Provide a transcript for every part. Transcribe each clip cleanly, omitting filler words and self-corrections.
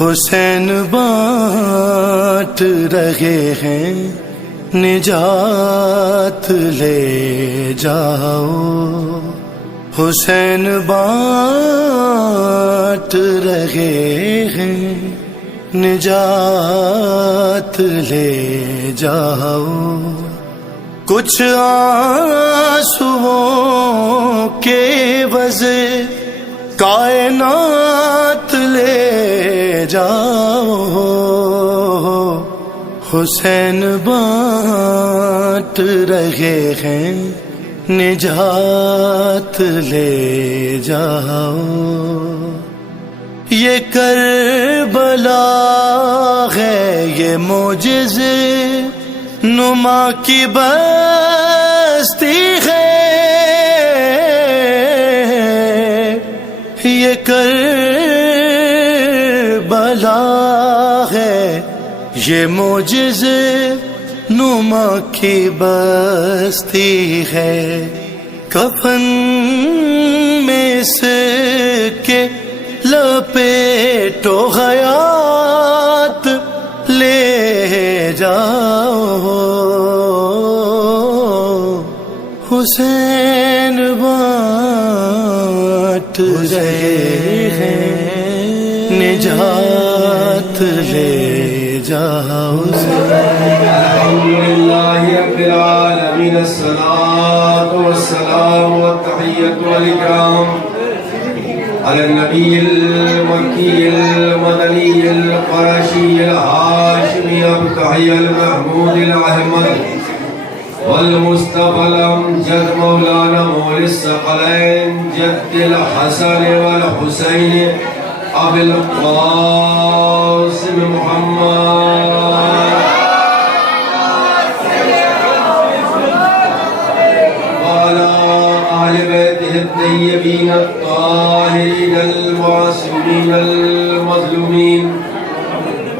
حسین بانٹ رہے ہیں نجات لے جاؤ، حسین بانٹ رہے ہیں نجات لے جاؤ، کچھ آنسوؤں کے وضع کائنات لے جاؤ، حسین بانٹ رہے ہیں نجات لے جاؤ، یہ کربلا ہے یہ معجزے نما کی بستی ہے، یہ کربلا ہے یہ معجزے نما کی بستی ہے، کفن میں سے کے لپیٹو حیات لے جاؤ، حسین بانٹ رہے ہیں نجات لے جاؤ۔ الحمدللہ رب العالمین، الصلاة والسلام والتحیۃ والاکرام علی النبی المکی المدنی القرشی الہاشمی ابتحی المحمود الاحمد والمصطفى الامجد مولانا مولى الثقلين جد الحسن والحسين ابي القاسم محمد وعلى اهل بيته الطيبين الطاهرين المعصومين المظلومين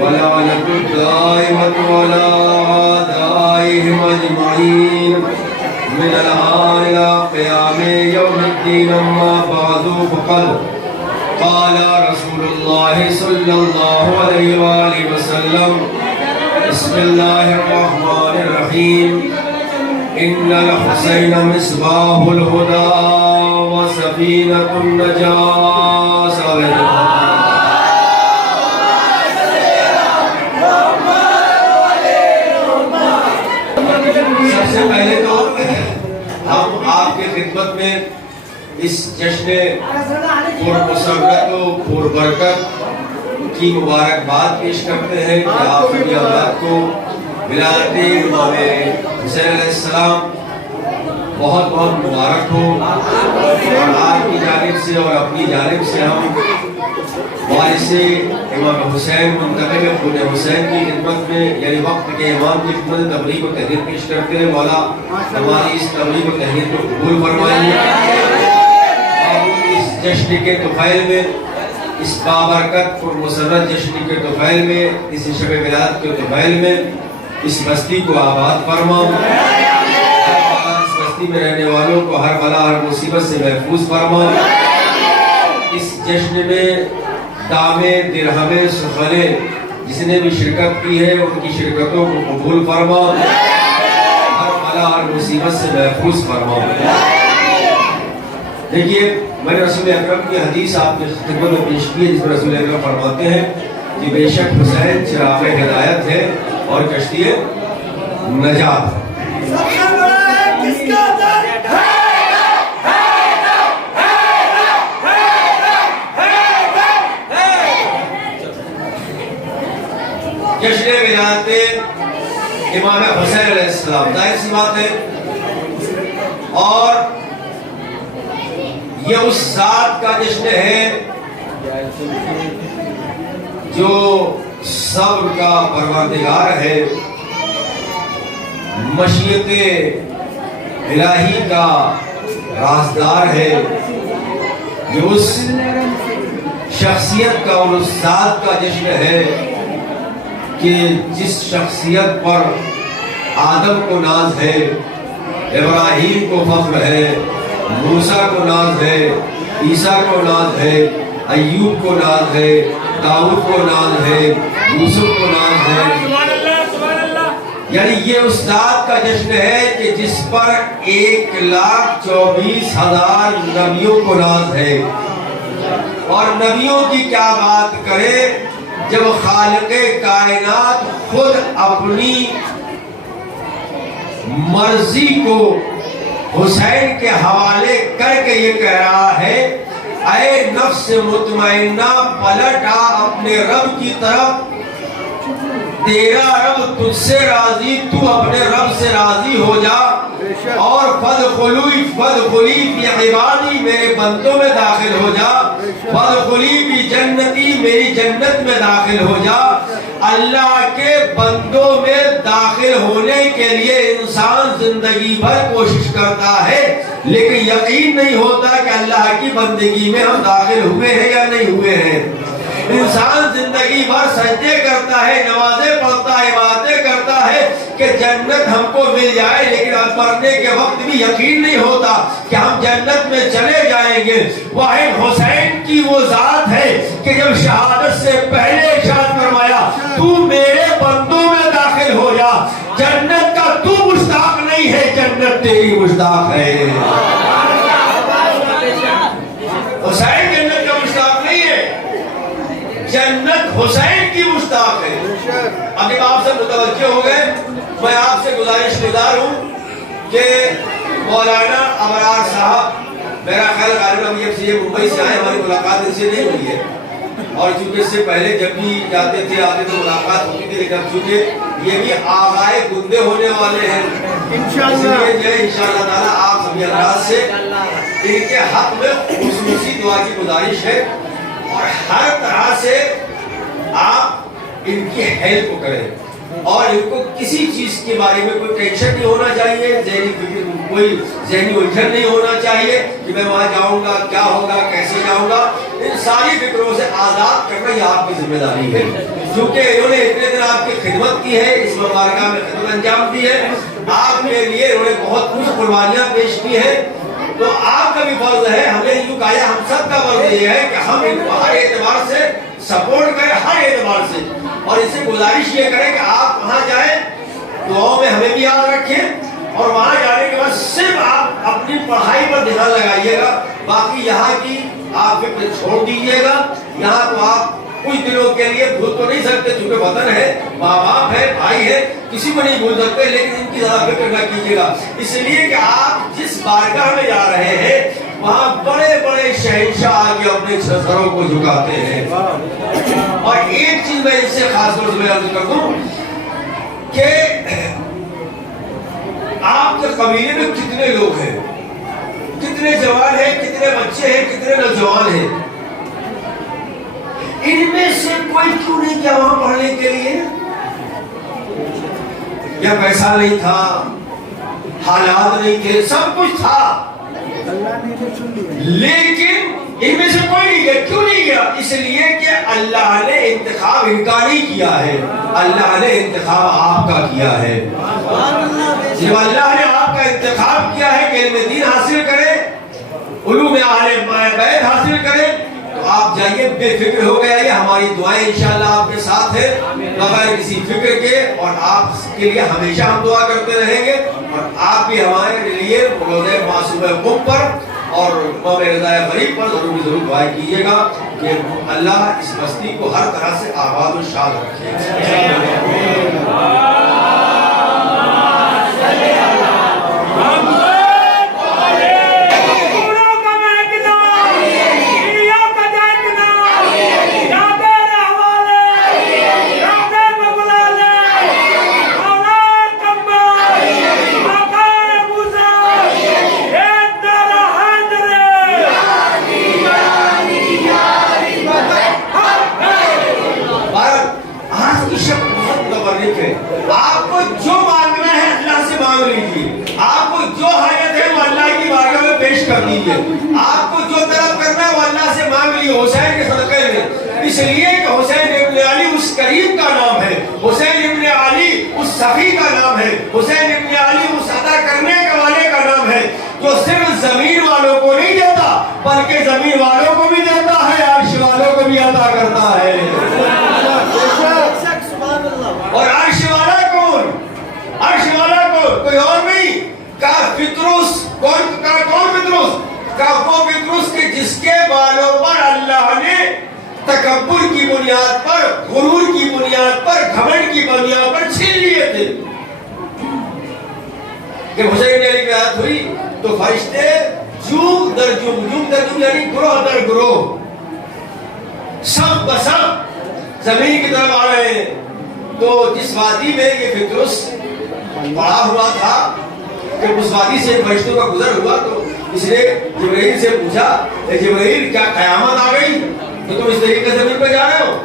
ولعنة الدائمة على أعدائهم أجمعين من الآن إلى قيام يوم الدين، أما بعد فقد قال رسول الله صلى الله عليه وآله وسلم: بسم الله الرحمن الرحيم، إن الحسين مصباح الهدى وسفينة النجاة. سب سے پہلے تو ہم آپ کے خدمت میں اس جشن پرمسرت و پربرکت کی مبارکباد پیش کرتے ہیں کہ آپ کی اولاد کو ولادت امام حسین علیہ السلام بہت بہت مبارک ہو، اور آپ کی جانب سے اور اپنی جانب سے ہم وارث امام حسین منتقل خون حسین کی خدمت میں، یعنی وقت کے امام کی خدمت تبلیغ و تحریر پیش کرتے ہیں۔ مولا ہماری اس تبلیغ و تحریر کو قبول فرمائیے، اور اس جشن کے طفیل میں، اس بابرکت اور مسرت جشن کے طفیل میں، اس شب ولادت کے طفیل میں اس بستی کو آباد فرما، اس بستی میں رہنے والوں کو ہر بلا ہر مصیبت سے محفوظ فرما، اس جشن میں دامے درہمے سخنے جس نے بھی شرکت کی ہے ان کی شرکتوں کو قبول فرما، ہر بلا ہر مصیبت سے محفوظ فرما۔ دیکھیے، میں نے رسول اکرم کی حدیث آپ کی خدمت میں پیش کی ہے، جس میں رسول اکرم فرماتے ہیں کہ بے شک حسین چراغ ہدایت ہے اور کشتی نجات۔ جشن ولادت امام حسین علیہ السلام ظاہر سی بات ہے، اور یہ اس ذات کا جشن ہے جو صبر کا پروردگار ہے، مشیت الہی کا رازدار ہے، جو اس شخصیت کا اور اس ذات کا جشن ہے کہ جس شخصیت پر آدم کو ناز ہے، ابراہیم کو فخر ہے، موسیٰ کو ناز ہے، عیسیٰ کو ناز ہے، ایوب کو ناز ہے، داؤد کو ناز ہے، یوسف کو ناز ہے۔ یعنی یہ اس ذات کا جشن ہے کہ جس پر 1,24,000 نبیوں کو ناز ہے۔ اور نبیوں کی کیا بات کرے جب خالق کائنات خود اپنی مرضی کو حسین کے حوالے کر کے یہ کہہ رہا ہے، اے نفس مطمئنہ پلٹ آ اپنے رب کی طرف، تیرا رب تجھ سے راضی، تو اپنے رب سے راضی ہو جا، اور فادخلی فی عبادی، میرے بندوں میں داخل ہو جا، فادخلی فی جنتی، میری جنت میں داخل ہو جا۔ اللہ کے بندوں میں داخل ہونے کے لیے انسان زندگی بھر کوشش کرتا ہے، لیکن یقین نہیں ہوتا کہ اللہ کی بندگی میں ہم داخل ہوئے ہیں یا نہیں ہوئے ہیں۔ انسان زندگی بھر سجدے کرتا ہے، نمازیں پڑھتا ہے، عبادتیں کرتا ہے کہ جنت ہم کو مل جائے، لیکن اب مرنے کے وقت بھی یقین نہیں ہوتا کہ ہم جنت میں چلے جائیں گے۔ واحد حسین کی وہ ذات ہے کہ جب شہادت سے پہلے ارشاد فرمایا، تو میرے بندوں میں داخل ہو جا، جنت کا تو مشتاق نہیں ہے، جنت تیری مشتاق ہے۔ حسین جنت کا مشتاق نہیں ہے، جنت حسین کی مشتاق ہے۔ اب آپ سے متوجہ ہو گئے، میں آپ سے گزارش گزار ہوں کہ مولانا ابرار صاحب، میرا خیال غالباً ابھی اب سے یہ ممبئی سے آئے، ہماری ملاقات ان سے نہیں ہوئی ہے، اور چونکہ اس سے پہلے جب بھی جاتے تھے آتے تو ملاقات ہوتی تھی، لیکن اب چونکہ یہ بھی آغائے گندے ہونے والے ہیں، انشاءاللہ انشاءاللہ تعالیٰ آپ سبھی حضرات سے ان کے حق میں خصوصی دعا کی گزارش ہے، اور ہر طرح سے آپ ان کی ہیلپ کریں، اور ان کو کسی چیز کے بارے میں کوئی ٹینشن نہیں ہونا چاہیے، کوئی ذہنی الجھن نہیں ہونا چاہیے کہ میں وہاں جاؤں گا، کیا ہوگا، کیسے جاؤں گا۔ ان ساری فکروں سے آزاد کرنا یہ آپ کی ذمہ داری ہے، کیونکہ انہوں نے اتنے دن آپ کی خدمت کی ہے، اس مبارکہ میں خدمت انجام دی ہے، آپ کے لیے انہوں نے بہت کچھ قربانیاں پیش کی ہیں، تو آپ کا بھی فرض ہے، ہمیں یوں کہا ہم سب کا فرض یہ ہے کہ ہم ان کو ہر اعتبار سے سپورٹ کریں، ہر اعتبار سے، اور اس سے گزارش یہ کریں کہ آپ وہاں جائیں، دعاؤں میں ہمیں بھی یاد رکھیں، اور وہاں جانے کے بعد صرف آپ اپنی پڑھائی پر دھیان لگائیے گا، باقی یہاں کی آپ فکر چھوڑ دیجیے گا۔ یہاں تو آپ کچھ دنوں کے لیے بھول تو نہیں سکتے، چونکہ وطن ہے، ماں باپ ہے، بھائی ہے، کسی کو نہیں بھول سکتے، لیکن ان کی زیادہ فکر نہ کیجیے گا، اس لیے کہ آپ جس بارگاہ میں جا رہے ہیں وہاں بڑے بڑے شہنشاہ آگے اپنے سروں کو جھکاتے ہیں۔ اور ایک چیز میں اس سے خاص طور سے عرض کر دوں کہ آپ کے قبیلے میں کتنے لوگ ہیں، کتنے جوان ہیں، کتنے بچے ہیں، کتنے نوجوان ہیں، ان میں سے کوئی کیوں نہیں کیا وہاں پڑھنے کے لیے؟ یا پیسہ نہیں تھا، حالات نہیں تھے، سب کچھ تھا، لیکن ان میں سے کوئی نہیں گیا۔ کیوں نہیں گیا؟ اس لیے کہ اللہ نے انتخاب ان کا نہیں کیا ہے، اللہ نے انتخاب آپ کا کیا ہے۔ جب اللہ نے آپ کا انتخاب کیا ہے کہ علم دین حاصل کرے، علوم اہل بیت حاصل کرے، تو آپ جائیے بے فکر ہو گیا۔ یہ ہماری دعائیں انشاءاللہ آپ کے ساتھ ہیں بغیر کسی فکر کے، اور آپ کے لیے ہمیشہ ہم دعا کرتے رہیں گے، اور آپ بھی ہمارے لیے روزہ معصوم قم پر اور امام رضا غریب پر ضرور دعائیں کیجیے گا کہ اللہ اس بستی کو ہر طرح سے آباد و شاد رکھے۔ آپ کو جو مانگنا ہے اللہ سے مانگ لیجیے، آپ کو جو حاجت ہے وہ اللہ کی بارگاہ میں پیش کر دیجیے، آپ کو جو طلب کرنا ہے وہ اللہ سے مانگ لیجیے حسین کے صدقے میں، اس لیے کہ حسین ابن علی اس کریم کا نام ہے، حسین ابن علی اس سخی کا نام ہے، حسین ابن علی اس عطا کرنے والے کا نام ہے جو صرف زمین والوں کو نہیں دیتا بلکہ زمین والوں کو بھی دیتا ہے، عرش والوں کو بھی عطا کرتا ہے۔ تکبر کی بنیاد پر, غرور کی بنیاد پر, گھمنڈ کی بنیاد پر چھین لیے تھے. کہ حسین علی کی آیت ہوئی تو فرشتے جوم در جوم یعنی گروہ در گروہ سب بسب زمین کی طرف آ رہے ہیں. تو جس وادی میں یہ فطرس پڑا ہوا تھا کہ اس وادی سے فرشتوں کا گزر ہوا تو اس نے جبرائیل سے پوچھا, جبرائیل کیا قیامت آ گئی تو تم اس طریقے سے زمین پہ جا رہے ہو؟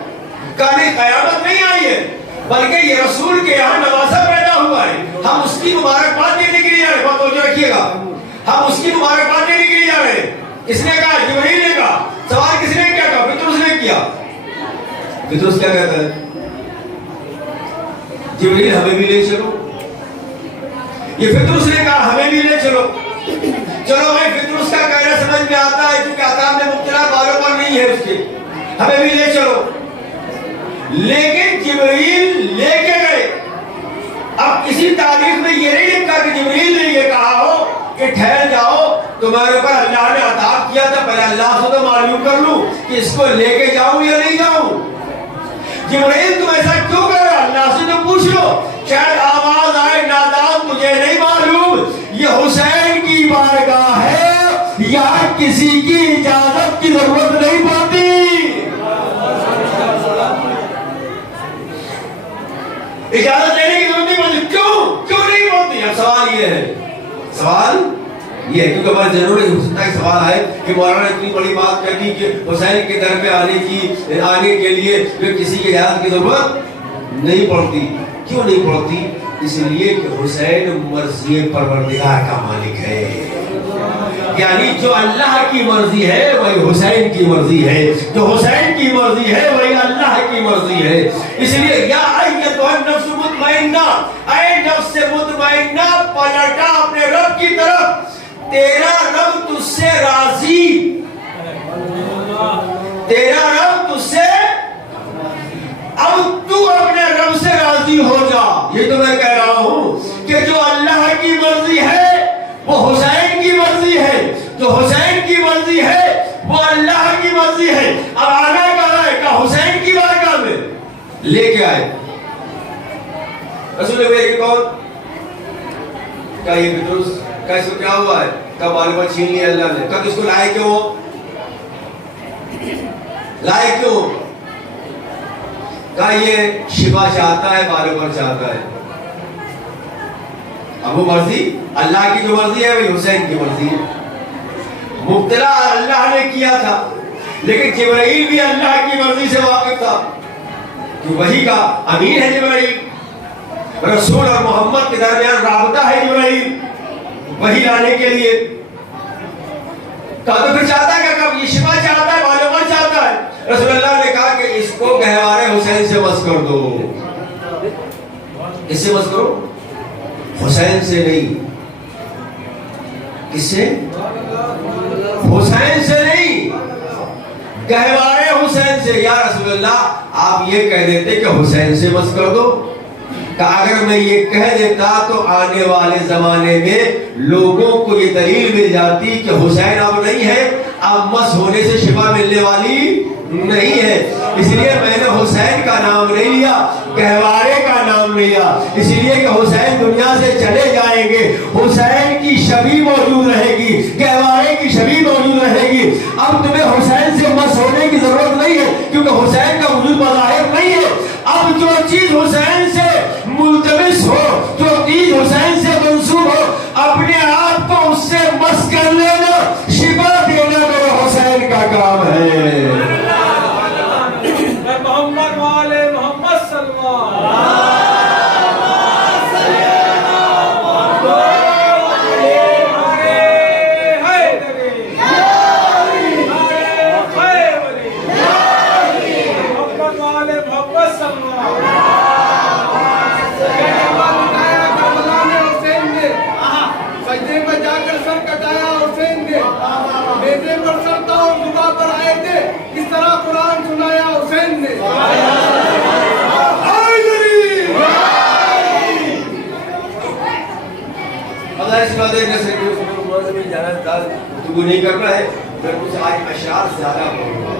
کہا نہیں, قیامت نہیں آئی ہے بلکہ یہ رسول کے یہاں نوازہ پیدا ہوا ہے, ہم اس کی مبارکباد دینے کے لیے جا رہے ہیں. بات توجہ رکھیے گا, ہم اس کی مبارکباد دینے کے لیے جا رہے ہیں. کس نے کہا؟ جبرائیل نے کہا. سوال کس نے کیا کہا؟ فطرس نے کیا. فطرس کیا کہتا ہے؟ جبرائیل ہمیں بھی لے چلو. یہ فطرس نے کہا ہمیں بھی لے چلو. چلو بھائی, فطرس کا کہنا سمجھ میں آتا ہے کیونکہ عذاب میں مبتلا بالوں پر نہیں ہے اس کے, ہمیں بھی لے چلو. لیکن جبرائیل لے کے گئے. اب کسی تاریخ میں یہ نہیں لکھا کہ جبرائیل نے یہ کہا ہو کہ ٹھہر جاؤ, تمہارے اوپر اللہ نے عطا کیا تھا, پہلے اللہ سے تو معلوم کر لوں کہ اس کو لے کے جاؤں یا نہیں جاؤں. جبرائیل تم ایسا کیوں کر رہا؟ اللہ سے تو پوچھ لو, شاید آواز آئے نادان تجھے نہیں معلوم یہ حسین کی بارگاہ ہے, یہاں کسی کی اجازت کی ضرورت نہیں پڑتی. اجازت لینے کی ضرورت نہیں پڑتی. کیوں نہیں پڑتی؟ اب سوال یہ ہے, سوال یہ ہے کیونکہ ہمارے ذہنوں میں ہو سکتا ہے سوال آئے کہ مولانا نے اتنی بڑی بات کر دی کہ حسین کے در پہ آنے کے لیے کسی کی اجازت کی ضرورت نہیں پڑتی. کیوں نہیں پڑتی؟ اس لیے کہ حسین مرضی پروردگار کا مالک ہے, یعنی جو اللہ کی مرضی ہے وہی حسین کی مرضی ہے, جو حسین کی مرضی ہے وہی اللہ کی مرضی ہے. اس لیے یا ایتھا النفس مطمئنہ, اے نفس مطمئنہ پلٹا اپنے رب کی طرف, تیرا رب تجھ سے راضی, تیرا رب تجھ سے, اب تو اپنے رب سے راضی ہو جا. یہ تو میں کہہ رہا ہوں کہ جو اللہ کی مرضی ہے وہ حسین کی مرضی ہے, جو حسین کی مرضی ہے وہ اللہ کی مرضی ہے. اب آنا کہاں ہے؟ کہ حسین کی بارگاہ میں لے کے آئے. رسول اللہ کے کون کہا یہ فطرس, کہا اس کو کیا ہوا ہے؟ کہا معلومات چھین لیا اللہ نے. کہا اس کو لائے کیوں؟ لائے کیوں؟ کہا یہ شفا چاہتا ہے, بالوں پر چاہتا ہے. اب وہ مرضی اللہ کی جو مرضی ہے وہی حسین کی مرضی ہے. مبتلا اللہ نے کیا تھا لیکن جبرائیل بھی اللہ کی مرضی سے واقف تھا کہ وہی کا امین ہے جبرائیل, رسول اور محمد کے درمیان رابطہ ہے جبرائیل وہی لانے کے لیے. کہا تو پھر چاہتا ہے کہ یہ شفا چاہتا ہے, بالوں پر چاہتا ہے. رسول اللہ نے کہا کہ اس کو گہوارے حسین سے مس کر دو. کس سے مس کرو؟ حسین سے نہیں. کس سے؟ حسین سے نہیں, گہوارے حسین سے. یا رسول اللہ آپ یہ کہہ دیتے کہ حسین سے مس کر دو. کہ اگر میں یہ کہہ دیتا تو آنے والے زمانے میں لوگوں کو یہ دلیل مل جاتی کہ حسین اب نہیں ہے, اب مس ہونے سے شفا ملنے والی نہیں ہے. اس لیے میں نے حسین کا نام نہیں لیا, گہوارے کا نام لیا, اس لیے کہ حسین دنیا سے چلے جائیں گے, حسین کی شبیہ موجود رہے گی, گہوارے کی شبیہ موجود رہے گی. اب تمہیں حسین سے مس ہونے کی ضرورت نہیں ہے کیونکہ حسین کا وجود بظاہر نہیں ہے. اب جو چیز حسین سے ملتمس ہو, جو چیز حسین سے منسوب ہو, اپنے آپ کو اس سے مس کر لینا, شفا دینا میرے حسین کا کام ہے. محمد والے محمد صلی اللہ نہیں کرنا ہے, میں کچھ آج اشعار زیادہ پڑھوں گا.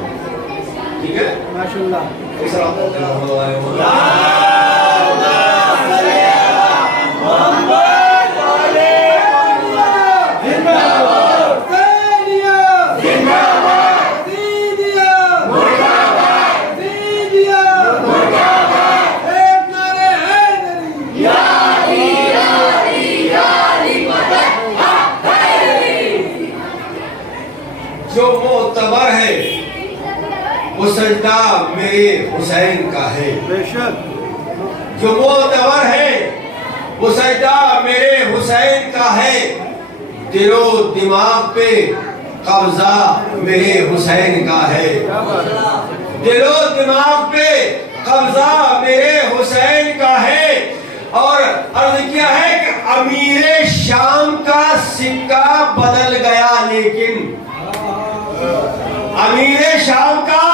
ٹھیک ہے ماشاءاللہ. ایک سلام پڑھتے ہیں محمد والے محمد. جو معتبر ہے وہ سجدہ میرے حسین کا ہے. جو معتبر ہے وہ سجدہ میرے حسین کا ہے. دل و دماغ پہ قبضہ میرے حسین کا ہے. دل و دماغ پہ قبضہ میرے حسین کا ہے. اور عرض کیا ہے کہ امیر شام کا سکہ بدل گیا لیکن امیر شام کا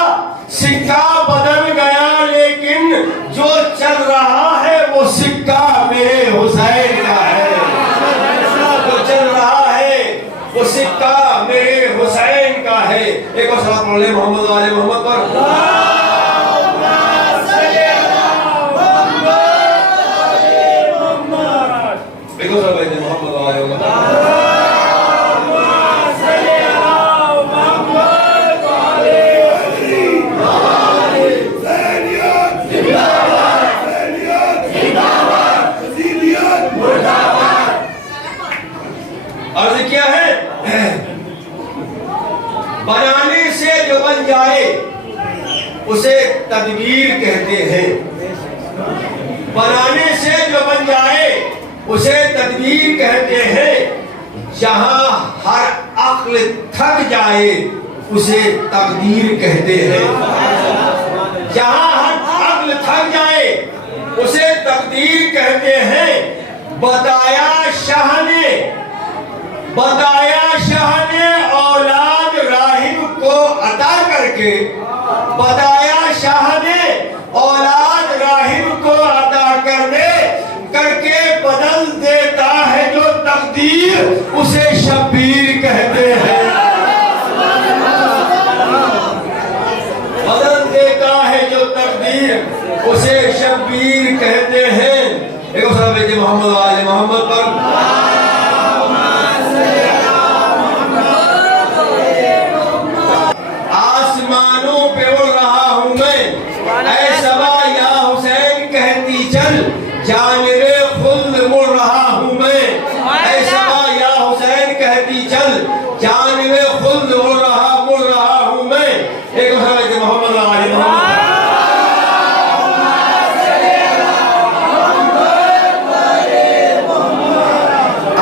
سکہ بدل گیا لیکن جو چل رہا ہے وہ سکہ میرے حسین کا ہے. جو چل رہا ہے وہ سکہ میرے حسین کا ہے. ایک اور سلام پڑھ لیں محمد والے محمد پر. ایک اور سلام پڑھ لیں محمد والے محمد پر. عرض کیا ہے بنانے سے جو بن جائے اسے تدبیر کہتے ہیں. بنانے سے جو بن جائے اسے تدبیر کہتے ہیں. جہاں ہر عقل تھک جائے اسے تقدیر کہتے ہیں. جہاں ہر عقل تھک جائے اسے تقدیر کہتے ہیں. بتایا شاہ نے اولاد راہب کو عطا کر کے. بتایا شاہ نے اولاد راہب کو عطا کر کے بدل دیتا ہے جو تقدیر اسے شبیر کہتے ہیں. بدل دیتا ہے جو تقدیر اسے شبیر کہتے ہیں. ایک اور سلام بیٹے محمد والے محمد پر. آسمانوں پہ اڑ رہا ہوں میں اے صبا یا حسین کہتی چل. جانب خلد مڑ رہا ہوں میں اے صبا یا حسین کہتی چل. جانب خلد مڑ رہا ہوں میں. ایک اور سلام بیٹے محمد والے محمد.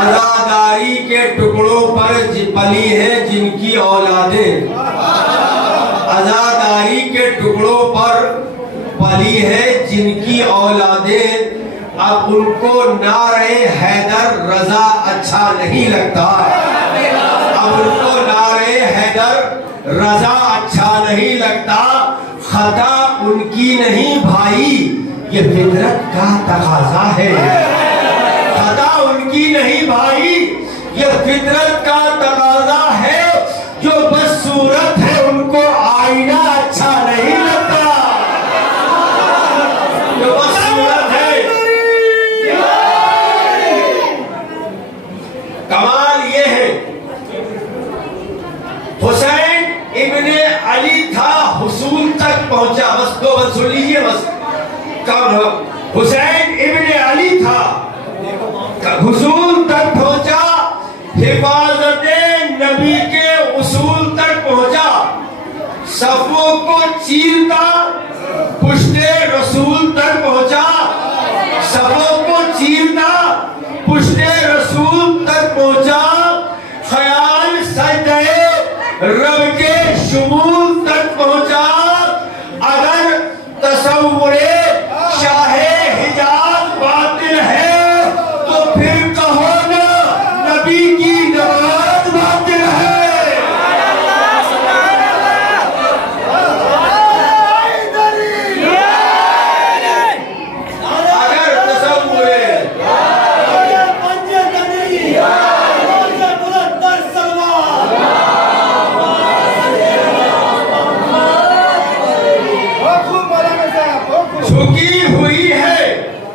عزاداری کے ٹکڑوں پر پلی ہیں جن کی اولادیں. عزاداری کے ٹکڑوں پر پلی ہے جن کی اولادیں. اب ان کو نعرہ حیدر رضا اچھا نہیں لگتا. اب ان کو نعرہ حیدر رضا اچھا نہیں لگتا. خطا ان کی نہیں بھائی یہ فطرت کا تقاضا ہے. خطا ان کی نہیں بھائی یہ فطرت کا تقاضا ہے. جو بس صورت ہے ان کو آئینہ اچھا نہیں لگتا. جو بس صورت ہے. کمال یہ ہے حسین ابن علی تھا حصول تک پہنچا. بس دو بات سن لیجئے بس. حسین ابن علی تھا حصول تک پہنچا. حفاظت نبی کے اصول تک پہنچا. صفوں کو چیرتا پشت رسول تک پہنچا. صفوں کو چیرتا پشت رسول تک پہنچا. خیال سجدہ رب کے شمول تک پہنچا. اگر تصور شاہ حجاز باطل ہے تو پھر کہو نا نبی کی نماز باطل ہے. جھکی ہوئی ہے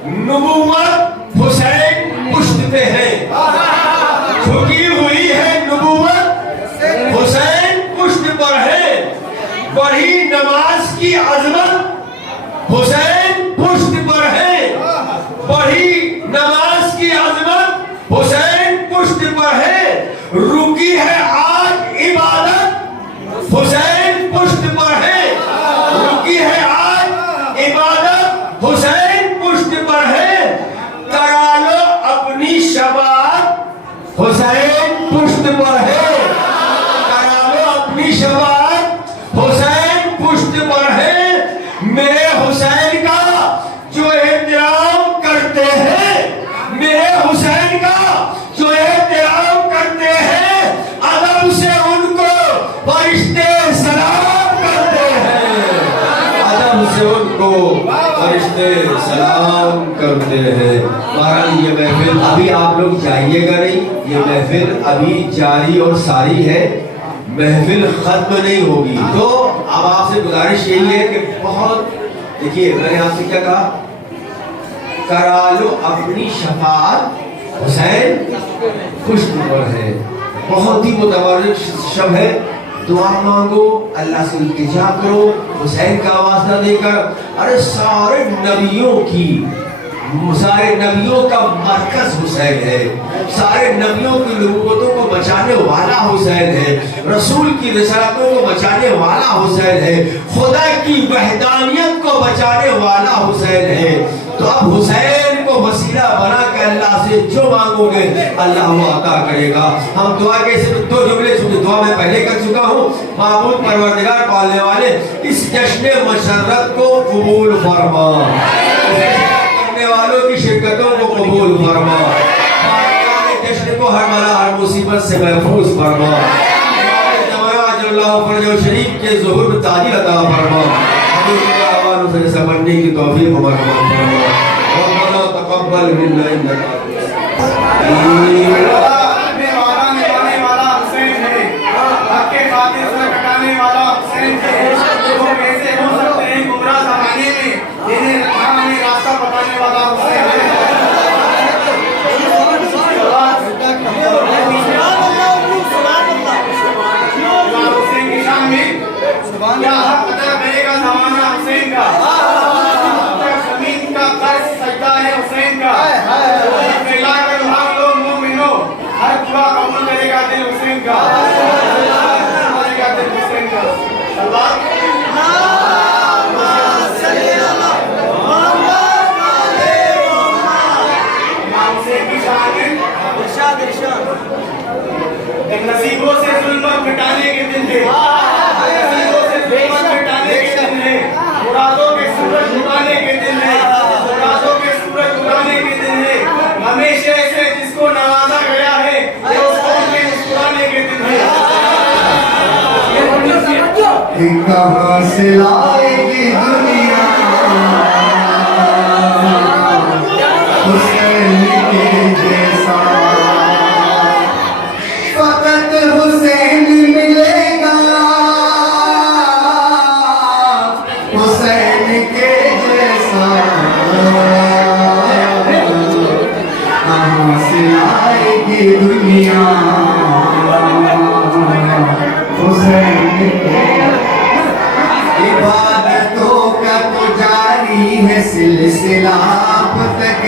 نبوت حسین پشت پہ ہے، جھکی ہوئی ہے نبوت حسین پشت پر ہے، بڑھی نماز کی عظمت حسین پشت پر ہے، بڑھی نماز کی عظمت حسین پشت پر ہے، رکی ہے آج عبادت حسین پشت پر ہے، رکی ہے آج عبادت حسین پشت پر ہے، کرا لو اپنی شفاعت حسین پشت پر ہے، کرا لو اپنی شفاعت حسین پشت پر ہے، میرے حسین کا جو احترام کرتے ہیں، میرے حسین کا جو احترام کرتے ہیں، ادب سے ان کو فرشتے سلام کرتے ہیں، ادب سے ان کو فرشتے سلام کرتے ہیں۔ بہرحال یہ محفل ابھی آپ لوگ جائیے گا نہیں، یہ محفل ابھی جاری اور ساری ہے، محفل ختم نہیں ہوگی۔ تو اب آپ سے گزارش یہی ہے کہ بہت دیکھیے، میں نے آپ سے کیا کہا، کرا لو اپنی شفاعت حسین پشت پر ہے، بہت ہی متبرک شب ہے، دعا مانگو، اللہ سے التجا کرو، حسین کا واسطہ دے کر، ارے سارے نبیوں کا مرکز حسین ہے، سارے نبیوں کی نبوتوں کو بچانے والا حسین ہے، رسول کی رسالتوں کو بچانے والا حسین ہے، خدا کی وحدانیت کو بچانے والا حسین ہے۔ تو اب حسین کو وسیلہ بنا کے اللہ سے جو مانگو گے اللہ وہ عطا کرے گا۔ ہم دعا کے صرف دو جملے سنتے، دعا میں پہلے کر چکا ہوں، معبود پروردگار پالنے والے اس جشن مسرت کو قبول فرما، کرنے والوں کی شرکتوں کو قبول فرما، جشن کو ہر بلا ہر مصیبت سے محفوظ فرما، اللہ فرجو شریف کے ظہور میں تاجر عطا فرما، حضور سے سمجھنے کی توفیق عمر فرما، ربنا تقبل منا انک نصیبوں سے ظلمت مٹانے کے دن ہے، نصیبوں سے ظلمت مٹانے کے دن ہے، مرادوں کے سورج اٹھانے کے دن ہے، مرادوں کے سورج اٹھانے کے دن ہے، ہمیشہ سے جس کو نوازا گیا ہے یہ اس قوم کے مسکرانے کے دن ہے۔ کہاں سے لائے گی دنیا حسین کے جیسا، فقط حسین ملے گا حسین کے جیسا، کہاں سے لائے گی دنیا حسین کے، عبادتوں کا تو جاری ہے سلسلہ اب تک،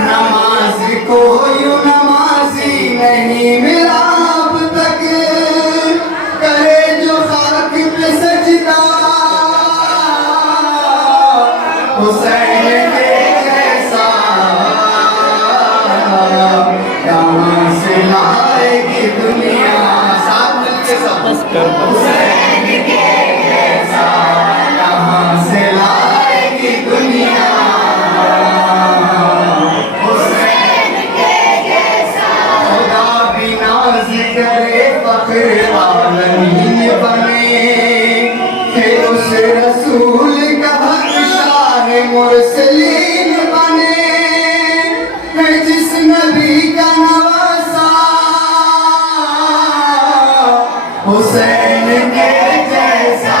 نماز کو یوں نمازی نہیں ملا اب تک، کرے جو خاک پہ سجدہ حسین کے جیسا، کہاں سے لائے گی دنیا، ساتھ مل کے سب حسین کے جیسا، کہاں سے لائے گی دنیا حسین کے جیسا، خدا بھی ناز کرے فخر عالمین بنے، کہ اس رسول کا حق شاہ مرسلین بنے، ہے جس نبی کا نواسا حسین کے جیسا،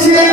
6